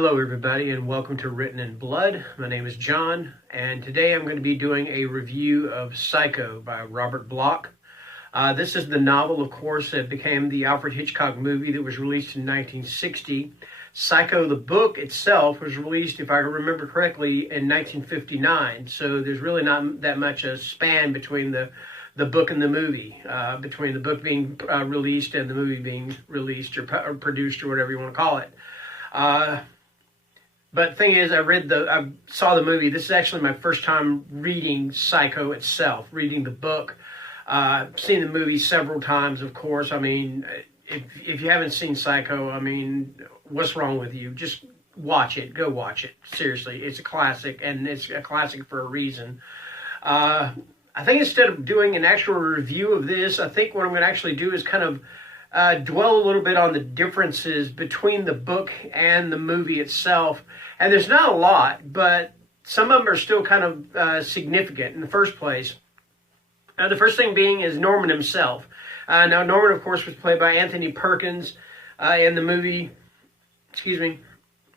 Hello, everybody, and welcome to Written in Blood. My name is John, and today I'm going to be doing a review of Psycho by Robert Bloch. This is the novel, of course, that became the Alfred Hitchcock movie that was released in 1960. Psycho, the book itself, was released, if I remember correctly, in 1959. So there's really not that much a span between the book and the movie, between the book being released and the movie being released or produced or whatever you want to call it. But the thing is, I saw the movie. This is actually my first time reading Psycho itself, reading the book. Seen the movie several times, of course. I mean, if you haven't seen Psycho, I mean, what's wrong with you? Just watch it. Go watch it. Seriously, it's a classic, and it's a classic for a reason. I think instead of doing an actual review of this, I think what I'm going to actually do is kind of dwell a little bit on the differences between the book and the movie itself. And there's not a lot, but some of them are still kind of significant in the first place. The first thing being is Norman himself. Now, Norman, of course, was played by Anthony Perkins in the movie. Excuse me.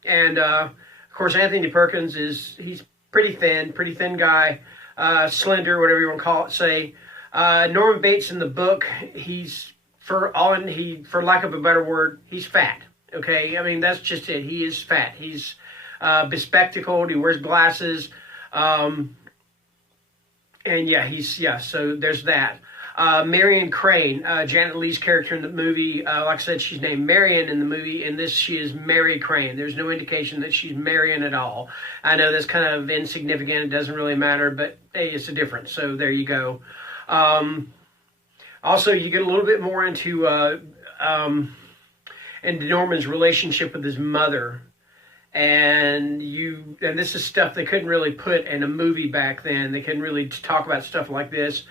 And, of course, Anthony Perkins he's pretty thin guy, slender, whatever you want to call it, say. Norman Bates in the book, for lack of a better word, he's fat. Okay, I mean, that's just it. He is fat. He's bespectacled. He wears glasses. And so there's that. Marion Crane, Janet Leigh's character in the movie, like I said, she's named Marion in the movie. In this, she is Mary Crane. There's no indication that she's Marion at all. I know that's kind of insignificant. It doesn't really matter, but hey, it's a difference. So there you go. Also, you get a little bit more into Norman's relationship with his mother. And this is stuff they couldn't really put in a movie back then. They couldn't really talk about stuff like this.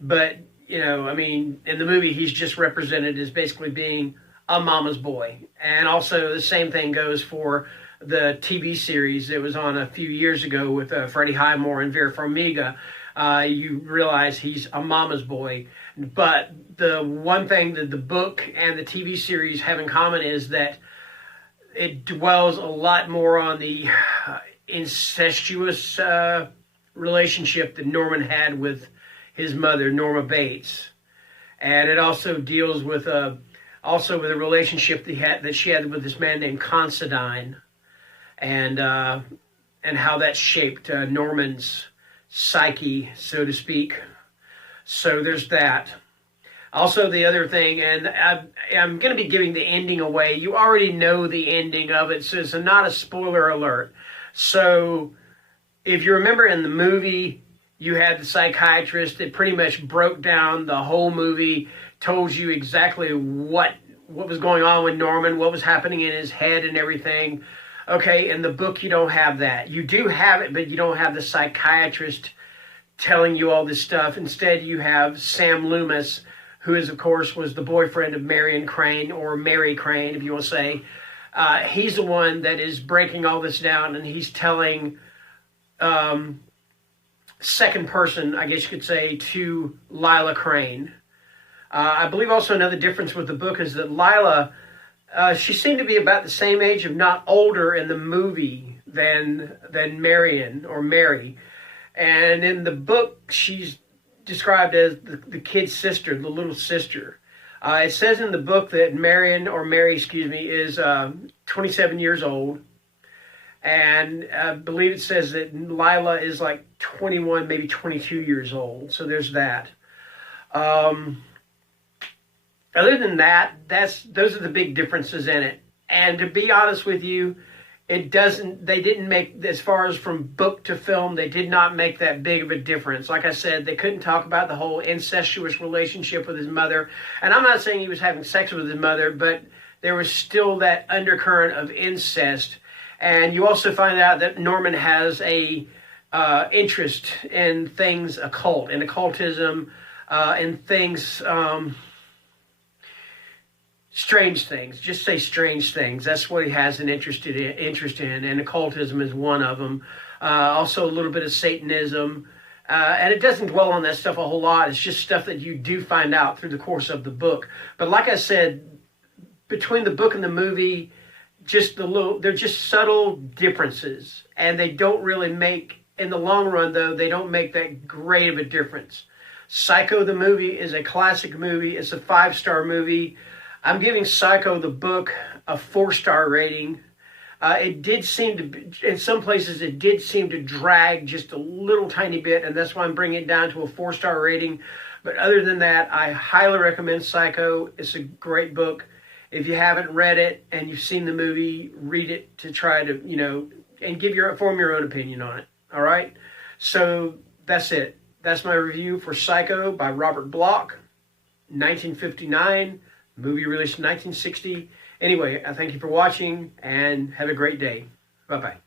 But, I mean, in the movie, he's just represented as basically being a mama's boy. And also the same thing goes for the TV series that was on a few years ago with Freddie Highmore and Vera Farmiga. You realize he's a mama's boy. But the one thing that the book and the TV series have in common is that it dwells a lot more on the incestuous relationship that Norman had with his mother, Norma Bates. And it also deals with a relationship that she had with this man named Considine, and how that shaped Norman's psyche, so to speak. So there's that. Also, the other thing, and I'm going to be giving the ending away. You already know the ending of it, so it's not a spoiler alert. So if you remember in the movie, you had the psychiatrist that pretty much broke down the whole movie, told you exactly what was going on with Norman, what was happening in his head and everything. Okay, in the book, you don't have that. You do have it, but you don't have the psychiatrist telling you all this stuff. Instead, you have Sam Loomis, who is, of course, was the boyfriend of Marion Crane, or Mary Crane, if you will say. He's the one that is breaking all this down, and he's telling second person, I guess you could say, to Lila Crane. I believe also another difference with the book is that Lila, she seemed to be about the same age, if not older, in the movie than Marion or Mary. And in the book, she's described as the kid's sister, the little sister. It says in the book that Mary, is 27 years old. And I believe it says that Lila is like 21, maybe 22 years old. So there's that. Other than that, those are the big differences in it. And to be honest with you, they didn't make, as far as from book to film, they did not make that big of a difference. Like I said, they couldn't talk about the whole incestuous relationship with his mother. And I'm not saying he was having sex with his mother, but there was still that undercurrent of incest. And you also find out that Norman has a interest in things occult, in occultism, in things... strange things. Just say strange things. That's what he has an interest in, and occultism is one of them. Also a little bit of Satanism. And it doesn't dwell on that stuff a whole lot. It's just stuff that you do find out through the course of the book. But like I said, between the book and the movie, just they're just subtle differences, and they don't really make, in the long run though, they don't make that great of a difference. Psycho the movie is a classic movie. It's a 5-star movie. I'm giving Psycho the book a 4-star rating. It did seem to, in some places, it did seem to drag just a little tiny bit, and that's why I'm bringing it down to a 4-star rating. But other than that, I highly recommend Psycho. It's a great book. If you haven't read it and you've seen the movie, read it to try to, and form your own opinion on it. All right? So that's it. That's my review for Psycho by Robert Bloch, 1959, movie released in 1960. Anyway, I thank you for watching and have a great day. Bye-bye.